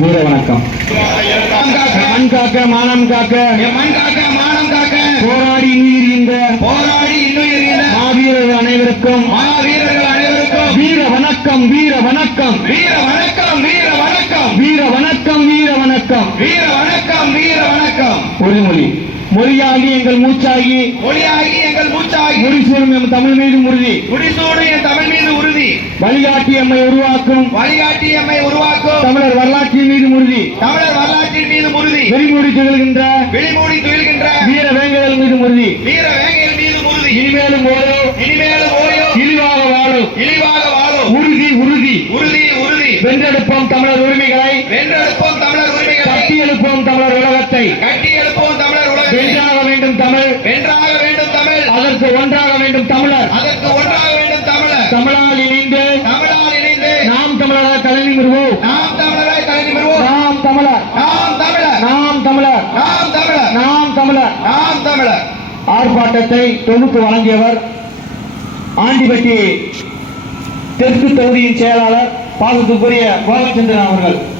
வீர வணக்கம். மண் காக்க மானம் காக்க. மண் காக்க மானம் காக்க போராடி நீர் போராடி மாவீரர்கள் அனைவருக்கும். மாவீரர்கள் அனைவருக்கும் வீர வணக்கம் வீர வணக்கம். வீர வணக்கம் வீர வணக்கம். வீர வணக்கம் வீர வணக்கம் வீர வணக்கம் வீர வணக்கம் உறுதிமொழி மொழியாகி எங்கள் மூச்சாகி. மொழியாகி எங்கள் மூச்சாகி முடிசூடும் எம் தமிழ் மீது உறுதி. முடிசூடு என் தமிழ் மீது உறுதி. வழிகாட்டி எம்மை உருவாக்கும். வழிகாட்டி எம்மை உருவாக்கும். தமிழர் வரலாற்றின் மீது உறுதி தமிழர் வரலாற்றின் மீது உறுதி வெறிமூடி திகழ்கின்ற வெளிமூடி துயில்கின்ற வீர வேங்கைகள் மீது உறுதி வீர வேங்கைகள் மீது உறுதி இனிமேலும் ஓரோ இனிமேலும் ஓயோ இழிவாக வாழும் இழிவாக வாழும் உறுதி உறுதி. உறுதி உறுதி. வென்றெடுப்போம் தமிழர் உரிமைகளை. வென்றெடுப்போம் தமிழர் உரிமைகளை. கட்டி எழுப்போம் தமிழர் உலகத்தை. கட்டி எழுப்போம் தமிழர் உலகத்தை. வென்றாக வேண்டும் தமிழ். வென்றாக வேண்டும் தமிழ். அதற்கு ஒன்றாக வேண்டும் தமிழர். அதற்கு ஒன்றாக வேண்டும் தமிழர். தமிழால் இணைந்து. தமிழால் இணைந்து. நாம் தமிழராக தலை நிமிர்வோம் நாம் தமிழராய் தலை நிமிர்வோம் நாம் தமிழர் நாம் தமிழர் நாம் தமிழர். நாம் தமிழர். நாம் தமிழர். நாம் தமிழர். ஆர்ப்பாட்டத்தை தொகுத்து வழங்கியவர் ஆண்டிபட்டி தெற்கு தொகுதியின் செயலாளர் பாசத்துக்குரிய கோலச்சந்திரன் அவர்கள்.